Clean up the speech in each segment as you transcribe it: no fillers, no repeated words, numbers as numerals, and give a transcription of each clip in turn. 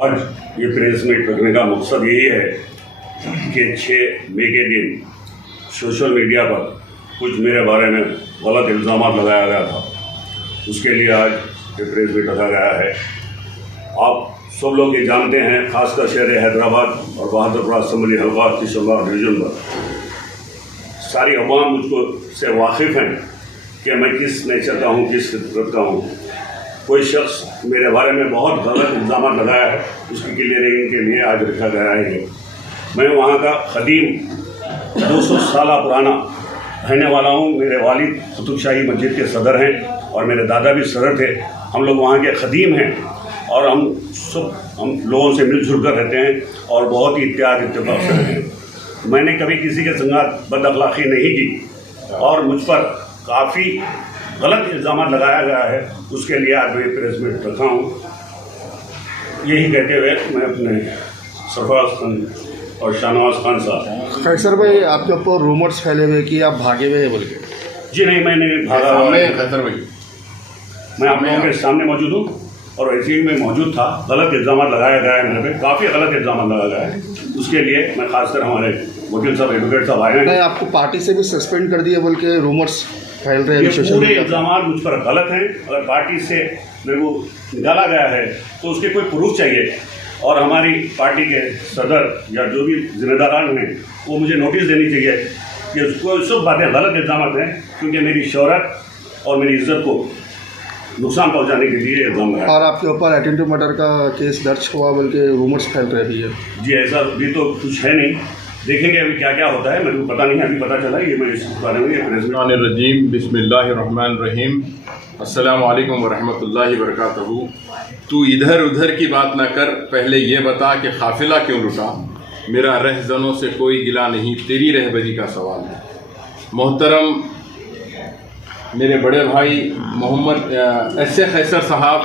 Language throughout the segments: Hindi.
आज ये प्रेस मीट रखने का मकसद यही है कि 6 मई के दिन सोशल मीडिया पर कुछ मेरे बारे में गलत इल्ज़ाम लगाया गया था, उसके लिए आज ये प्रेस मीट रखा गया है। आप सब लोग ये जानते हैं, खासकर शहर हैदराबाद और बहादुरपुर असम्बली हल्का किशनगंज डिवीज़न पर सारी अवाम मुझको से वाकिफ़ हैं कि मैं किस नेचर का हूँ, किस फितरत का हूँ। कोई शख्स मेरे बारे में बहुत गलत इल्ज़ाम लगाया है, उसकी क्लियरिंग के लिए आज रखा गया है। मैं वहाँ का ख़दीम 200 साल पुराना रहने वाला हूँ। मेरे वालिद कुतुब शाही मस्जिद के सदर हैं और मेरे दादा भी सदर थे। हम लोग वहाँ के ख़दीम हैं और हम लोगों से मिलजुल कर रहते हैं और बहुत ही इत्तेफाक से रहते हैं। मैंने कभी किसी के संग बदअखलाक़ी नहीं की और मुझ पर काफ़ी गलत इल्ज़ाम लगाया गया है, उसके लिए आज मैं प्रेस मीट रखा हूँ। यही कहते हुए मैं अपने सरफराज खान और शाहनवाज खान साहब। कैसर भाई, आपके ऊपर रूमर्स फैले हुए कि आप भागे हुए हैं बोल के। जी नहीं, मैंने भागा हुआ है। कैसर भाई, मैं आप लोगों के सामने मौजूद हूँ और ऐसे ही मैं मौजूद था। गलत इल्ज़ाम लगाया गया है मेरे पे, काफ़ी गलत इल्ज़ाम लगाया गया है। उसके लिए मैं खासकर हमारे वकील साहब, एडवोकेट साहब आए हैं। आपको पार्टी से भी सस्पेंड कर दिया बोल के रूमर्स फैल रहे हैं। ये पूरे इल्ज़ाम मुझ पर गलत हैं। अगर पार्टी से मेरे को निकाला गया है तो उसके कोई प्रूफ चाहिए और हमारी पार्टी के सदर या जो भी जिम्मेदारान हैं वो मुझे नोटिस देनी चाहिए कि उसको सब बातें गलत इल्ज़ाम हैं, क्योंकि मेरी शोहरत और मेरी इज्जत को नुकसान पहुंचाने के लिए इल्ज़ाम है। और आपके ऊपर अटेम्प्ट मर्डर का केस दर्ज हुआ बोल के रूमर्स फैल रही है। जी ऐसा भी तो कुछ है नहीं, देखेंगे अभी क्या क्या होता है, मेरे को पता नहीं है, अभी पता चला। ये मैं इस बारे में रजीम बिस्मिल्लाहिर्रहमानिर्रहीम अस्सलामु अलैकुम वरहमतुल्लाहि वबरकातुहू। तू इधर उधर की बात ना कर, पहले ये बता कि काफिला क्यों रुका। मेरा रहजनों से कोई गिला नहीं, तेरी रहबरी का सवाल है। मोहतरम मेरे बड़े भाई मोहम्मद एस.ए. कैसर साहब,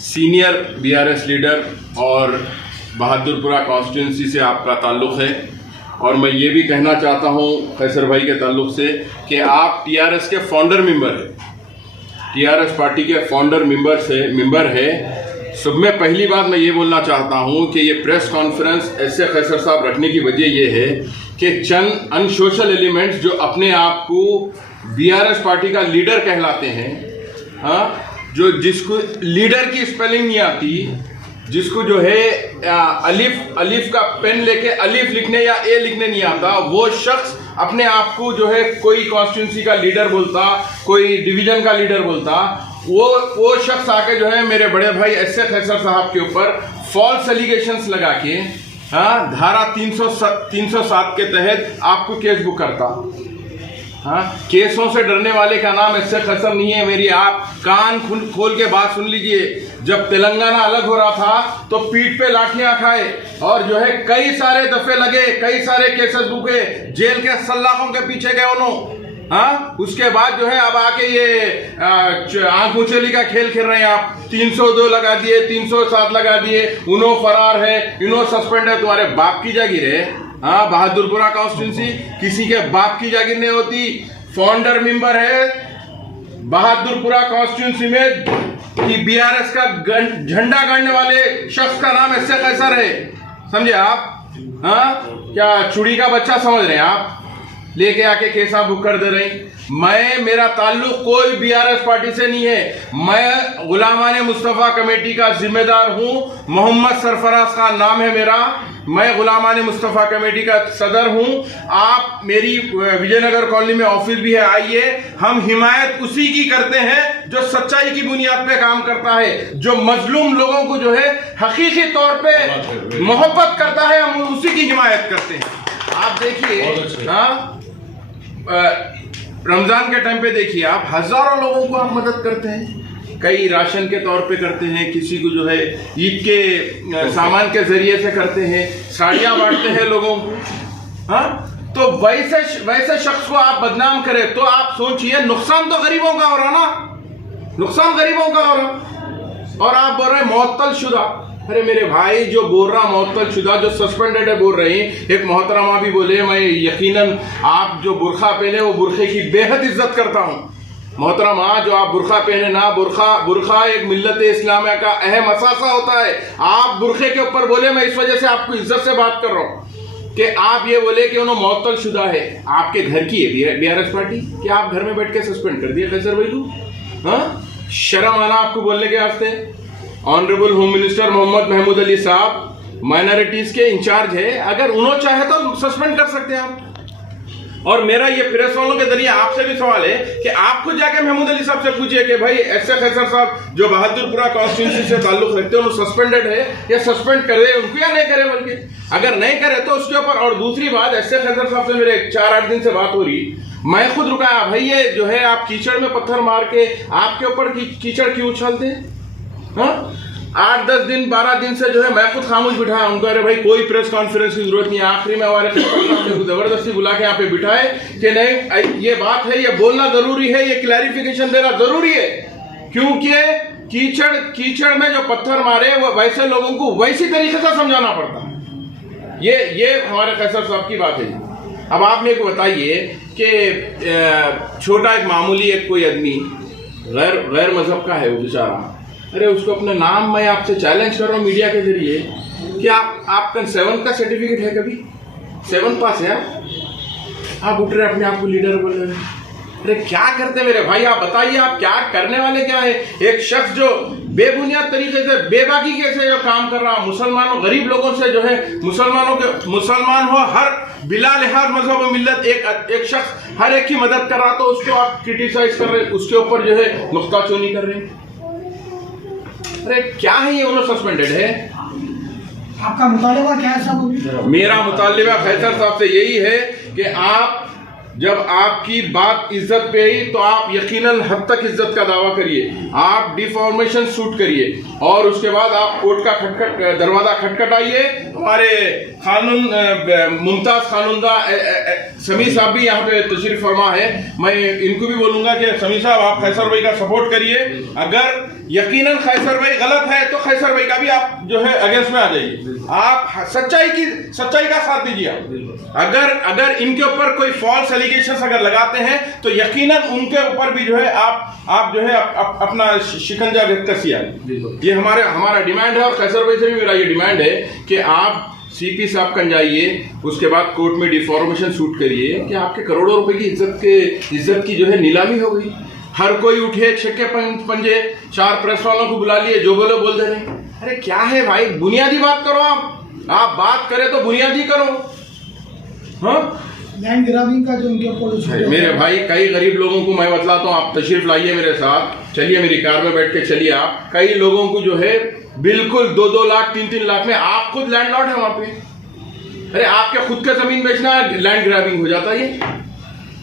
सीनियर BRS लीडर और बहादुरपुरा कॉन्स्टिट्यूंसी से आपका ताल्लुक़ है और मैं ये भी कहना चाहता हूँ कैसर भाई के ताल्लुक़ से कि आप TRS के फाउंडर मेंबर हैं, TRS पार्टी के फाउंडर मेंबर है। सब में पहली बात मैं ये बोलना चाहता हूँ कि ये प्रेस कॉन्फ्रेंस एस.ए. कैसर साहब रखने की वजह ये है कि चंद अनसोशल एलिमेंट्स जो अपने आप को BRS पार्टी का लीडर कहलाते हैं, हाँ, जो जिसको लीडर की स्पेलिंग नहीं आती, जिसको जो है अलिफ का पेन लेके अलिफ लिखने या ए लिखने नहीं आता, वो शख्स अपने आप को जो है कोई कॉन्स्टिट्यूंसी का लीडर बोलता, कोई डिवीजन का लीडर बोलता। वो शख्स आके जो है मेरे बड़े भाई एस.ए. कैसर साहब के ऊपर फॉल्स एलिगेशंस लगा के, हाँ, धारा 307 के तहत आपको केस बुक करता। हाँ, केसों से डरने वाले का नाम एस.ए. कैसर नहीं है। मेरी आप कान खोल के बात सुन लीजिए। जब तेलंगाना अलग हो रहा था तो पीठ पे लाठियां खाए और जो है कई सारे दफे लगे, कई सारे केसेस बुके, जेल के सल्लाखों के पीछे गए उन्होंने। हाँ, उसके बाद जो है अब आके ये आंख मुचेली का खेल खेल रहे हैं आप। 302 लगा दिए, 307 लगा दिए, उन्हों फरार है, इन्हों सस्पेंड है। तुम्हारे बाप की जागीर है। हाँ, बहादुरपुरा कॉन्स्टिट्यूंसी किसी के बाप की जागीर नहीं होती। फाउंडर मेंबर है बहादुरपुरा कॉन्स्टिट्यूंसी में कि BRS का झंडा गाड़ने वाले शख्स का नाम एस.ए. कैसर है। समझे आप? हाँ, क्या चुड़ी का बच्चा समझ रहे हैं आप? लेके आके केसा बुक कर दे रही। मेरा ताल्लुक कोई BRS पार्टी से नहीं है। मैं गुलामाने मुस्तफ़ा कमेटी का जिम्मेदार हूँ। मोहम्मद सरफराज खान नाम है मेरा। मैं गुलामाने मुस्तफ़ा कमेटी का सदर हूँ। आप मेरी विजयनगर कॉलोनी में ऑफिस भी है, आइए। हम हिमायत उसी की करते हैं जो सच्चाई की बुनियाद पे काम करता है, जो मजलूम लोगों को जो है हकीकी तौर पे मोहब्बत करता है, हम उसी की हिमायत करते हैं। आप देखिए, हाँ, रमजान के टाइम पे देखिए आप, हजारों लोगों को आप मदद करते हैं। कई राशन के तौर पे करते हैं, किसी को जो है ईद के सामान के जरिए से करते हैं, साड़ियां बांटते हैं लोगों को। हाँ, तो वैसे शख्स को आप बदनाम करें तो आप सोचिए, नुकसान तो गरीबों का हो रहा ना, नुकसान गरीबों का हो रहा। और आप बोल रहे हैं मुअत्तल शुदा। अरे मेरे भाई, जो बोल रहा मुअत्तल शुदा, जो सस्पेंडेड है बोल रही। एक मोहतरमा भी बोले, मैं यकीनन आप जो बुरखा पहने वो बुरखे की बेहद इज्जत करता हूँ। मोहतरमा, जो आप बुरखा पहने ना, बुरखा एक मिल्लत इस्लामिया का अहम असासा होता है। आप बुरखे के ऊपर बोले, मैं इस वजह से आपको इज्जत से बात कर रहा हूँ कि आप ये बोले कि उन्होंने मुअत्तल शुदा है, आपके घर की है बीआरएस पार्टी, कि आप घर में बैठ के सस्पेंड कर दिया कैसर भाई को? हाँ, शर्म आना आपको बोलने के वास्ते। Honourable home minister Mohammed Mahmood Ali साहब माइनॉरिटीज के इंचार्ज है, अगर उन्होंने चाहे तो सस्पेंड कर सकते हैं आप। और मेरा ये प्रेस वालों के जरिए आपसे भी सवाल है कि आप खुद जाके महमूद अली साहब से पूछिए कि भाई ऐसे खैसर साहब जो बहादुरपुरा कॉन्स्टिट्यूंसी से ताल्लुक रखते हैं, उन्होंने सस्पेंडेड है या सस्पेंड करे उनको या नहीं करे, बल्कि अगर नहीं करे तो उसके ऊपर। और दूसरी बात, ऐसे खैसर साहब से मेरे 4-8 दिन से बात हो रही, मैं खुद रुकाया, भाई ये जो है आप कीचड़ में पत्थर मार के आपके ऊपर कीचड़ क्यों उछालते हैं? हाँ, 8-10 दिन 12 दिन से जो है मैं खुद खामोश बिठाया उनको, अरे भाई कोई प्रेस कॉन्फ्रेंस की जरूरत नहीं है। आखिरी में हमारे जबरदस्ती बुला के यहाँ पे बिठाए कि नहीं ये बात है, ये बोलना जरूरी है, ये क्लैरिफिकेशन देना जरूरी है, क्योंकि कीचड़ में जो पत्थर मारे वो वैसे लोगों को वैसी तरीके से समझाना पड़ता है। ये हमारे कैसर साहब की बात है। अब आप मेरे को बताइए कि छोटा एक मामूली एक कोई आदमी गैर मजहब का है वो बेचारा, अरे उसको अपना नाम मैं आपसे चैलेंज कर रहा हूँ मीडिया के जरिए कि आपका 7th का सर्टिफिकेट है, कभी 7th पास है आप उठ रहे अपने आप को लीडर बोल रहे हैं। अरे क्या करते मेरे भाई, आप बताइए आप क्या करने वाले क्या है? एक शख्स जो बेबुनियाद तरीके से बेबाकी कैसे जो काम कर रहा, मुसलमानों गरीब लोगों से जो है मुसलमान हो हर बिला लिहाज मजहब और मिल्लत एक शख्स हर एक की मदद कर रहा, तो उसको आप क्रिटिसाइज कर रहे हैं, उसके ऊपर जो है नुक्ताचोनी कर रहे हैं। अरे क्या है ये, उन्होंने सस्पेंडेड है। आपका मुतालिबा क्या है साहब? मेरा मुतालिबा खैसर साहब से यही है कि आप जब आपकी बात इज्जत पे आई तो आप यकीनन हद तक इज्जत का दावा करिए, आप डिफॉर्मेशन शूट करिए और उसके बाद आप कोर्ट का दरवाजा खटखटाइए। हमारे कानून मुमताज कानूनदा समी साहब भी यहाँ पे तशरीफ फरमा है, मैं इनको भी बोलूंगा कि समी साहब आप खैसर भाई का सपोर्ट करिए। अगर यकीनन खैसर भाई गलत है तो खैसर भाई का भी आप जो है अगेंस्ट में आ जाइए, आप सच्चाई का साथ दीजिए। अगर इनके ऊपर कोई फॉल्स एलिगेशंस अगर लगाते हैं तो यकीनन उनके ऊपर भी जो है आप जो है अपना शिकंजा कसिया। ये हमारा डिमांड है और खैसर भाई से भी मेरा ये डिमांड है कि आप सीपी साहब कन जाइए, उसके बाद कोर्ट में डिफॉर्मेशन शूट करिए कि आपके करोड़ों रुपए की इज्जत की जो है नीलामी हो गई। हर कोई उठे छक्के पंजे, 4 प्रेस वालों को बुला लिए, जो बोलो बोल दे रहे। अरे क्या है भाई, बुनियादी बात करो। आप बात करें तो बुनियादी करो। हाँ, लैंड ग्रैबिंग का जो उनके ऊपर मेरे भाई कई गरीब लोगों को मैं बतलाता हूँ, आप तशरीफ लाइए मेरे साथ, चलिए मेरी कार में बैठ के चलिए। आप कई लोगों को जो है बिल्कुल 2-2 लाख 3-3 लाख में, आप खुद लैंडलॉर्ड है वहां पे, अरे आपके खुद का जमीन बेचना लैंड ग्रैबिंग हो जाता है।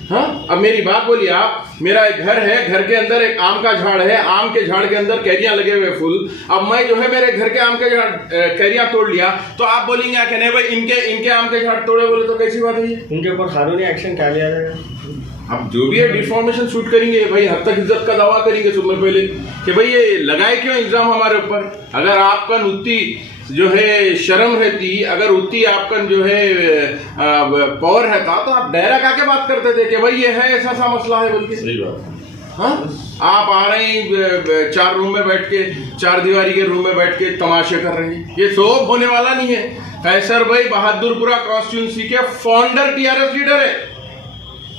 हाँ, अब मेरी बात बोलिए आप, मेरा एक घर है, घर के अंदर एक आम का झाड़ है, आम के झाड़ के अंदर कैरियां लगे हुए फूल, अब मैं जो है मेरे घर के आम के झाड़ कैरियां तोड़ लिया तो आप बोलेंगे कि नहीं भाई इनके आम के झाड़ तोड़े, बोले तो कैसी बात है ये? उनके ऊपर कानूनी एक्शन क्या लिया जाएगा? अब जो भी है डिफॉर्मेशन शूट करेंगे भाई, हद तक इज्जत का दावा करेंगे सुनने पहले कि भाई ये लगाए क्यों इल्जाम हमारे ऊपर। अगर आपका उतनी जो है शर्म रहती, अगर उतनी आपका जो है पावर रहता तो आप डायरेक्ट आके बात करते थे कि भाई ये है ऐसा मसला है, बल्कि सही बात। हाँ, आप आ रहे हैं 4 रूम में बैठ के, 4 दीवारी के रूम में बैठ के तमाशे कर रहे हैं, ये शोभ होने वाला नहीं है। कैसर भाई बहादुरपुरा कॉन्स्टिट्यूंसी के फाउंडर टीआरएस लीडर है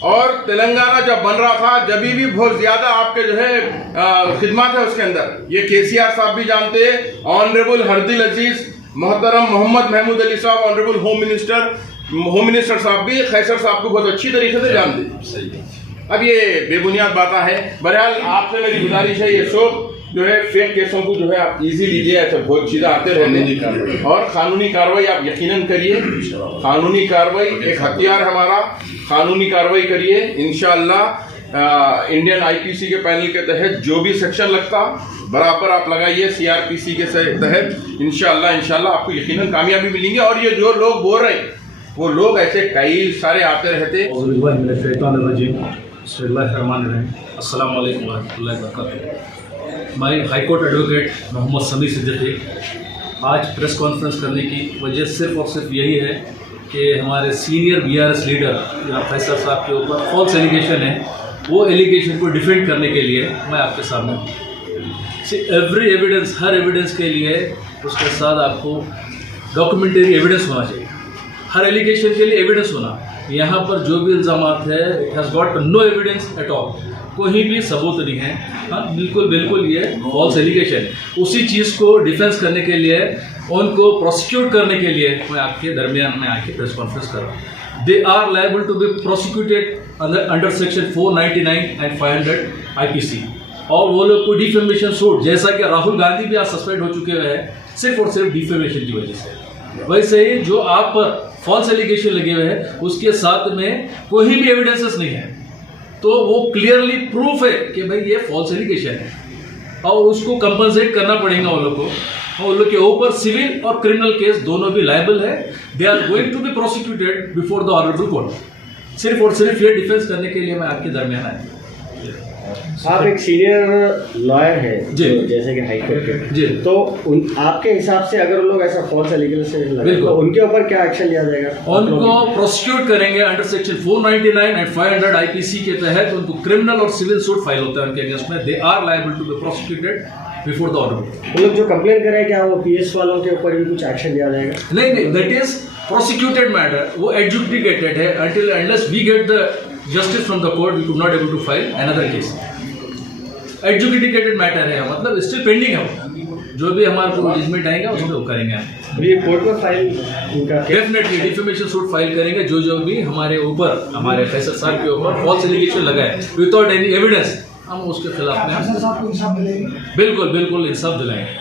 और तेलंगाना जब बन रहा था जब भी बहुत ज्यादा आपके जो है खिदमत है उसके अंदर, ये केसीआर साहब भी जानते हैं, ऑनरेबल हरदिल अजीज मोहतरम मोहम्मद महमूद अली साहब, ऑनरेबल होम मिनिस्टर साहब भी खैसर साहब को बहुत अच्छी तरीके से जानते। अब ये बेबुनियाद बातें हैं। बहरहाल आपसे मेरी गुजारिश है, ये सब जो है फेक केसों को जो है आप इजी लीजिए, ऐसे बहुत चीजें आते रहने और कानूनी कार्रवाई आप यकीनन करिए। कानूनी कार्रवाई एक हथियार हमारा, कानूनी कार्रवाई करिए इंशाअल्लाह। इंडियन आईपीसी के पैनल के तहत जो भी सेक्शन लगता बराबर आप लगाइए, सीआरपीसी के तहत इंशाअल्लाह आपको यकीनन कामयाबी मिलेंगी। और ये जो लोग बोल रहे हैं वो लोग ऐसे कई सारे आते रहते। अस्सलाम वालेकुम वरहमतुल्लाहि वबरकातुहू। हमारे हाई कोर्ट एडवोकेट मोहम्मद समी सिद्दीकी आज प्रेस कॉन्फ्रेंस करने की वजह सिर्फ और सिर्फ यही है कि हमारे सीनियर बीआरएस लीडर जनाब फैसल साहब के ऊपर फॉल्स एलिगेशन है वो एलिगेशन को डिफेंड करने के लिए मैं आपके सामने हूँ। सी एवरी एविडेंस, हर एविडेंस के लिए उसके साथ आपको डॉक्यूमेंटरी एविडेंस होना चाहिए। हर एलिगेशन के लिए एविडेंस होना। यहाँ पर जो भी इल्ज़ामात है it has got no evidence at all, कोई भी सबूत नहीं है। हाँ, बिल्कुल ये फॉल्स एलिगेशन है। उसी चीज़ को डिफेंस करने के लिए, उनको प्रोसिक्यूट करने के लिए मैं आपके दरमियान में आके प्रेस कॉन्फ्रेंस कर रहा हूँ। They are liable to be prosecuted under section 499 and 500 IPC। और वो लोग को डिफेमेशन सूट, जैसा कि राहुल गांधी भी आज सस्पेंड हो चुके हैं सिर्फ और सिर्फ डिफेमेशन की वजह से। वैसे ही जो आप पर फॉल्स एलिगेशन लगे हुए हैं उसके साथ में कोई भी एविडेंसेस नहीं है, तो वो क्लियरली प्रूफ है कि भाई ये फॉल्स एलिगेशन है और उसको कंपनसेट करना पड़ेगा उन लोग को। और उन लोग के ऊपर सिविल और क्रिमिनल केस दोनों भी लायबल है। They are going to be prosecuted before the honourable court. सिर्फ और सिर्फ ये डिफेंस करने के लिए मैं आपके दरमियान आया। आप एक सीनियर लॉयर हैं जी। जैसे कि हाई कोर्ट के, जी। तो आपके हिसाब से अगर लोग ऐसा फॉल्स एलिगेशन लगे बिल्कुल। तो उनके ऊपर क्या एक्शन लिया जाएगा? उनको प्रोसिक्यूट करेंगे अंडर सेक्शन 499 एंड 500 IPC के तहत। उनको क्रिमिनल और सिविल सूट फाइल होता है उनके अगेंस्ट में। They are liable to be prosecuted before the order. वो लोग जो कंप्लेन कर रहे हैं क्या वो PS वालों के ऊपर भी कुछ एक्शन लिया जाएगा? नहीं, दैट इज प्रोसिक्यूटेड मैटर, वो एडजुडिकेटेड है। until unless we get the justice from the court we could not able to file another case। Adjudicated matter है, मतलब स्टिल पेंडिंग है वो। जो भी हमारे को जजमेंट आएगा उसमें वो करेंगे हम। ये कोर्ट में फाइल उनका डेफिनेटली डिफेमेशन सूट फाइल करेंगे। जो भी हमारे ऊपर, हमारे फैसल साहब के ऊपर फॉल्स एलिगेशन लगा है विदाउट एनी एविडेंस, हम उसके खिलाफ में फैसल साहब को इंसाफ मिलेगी। बिल्कुल इंसाफ दिलाएंगे।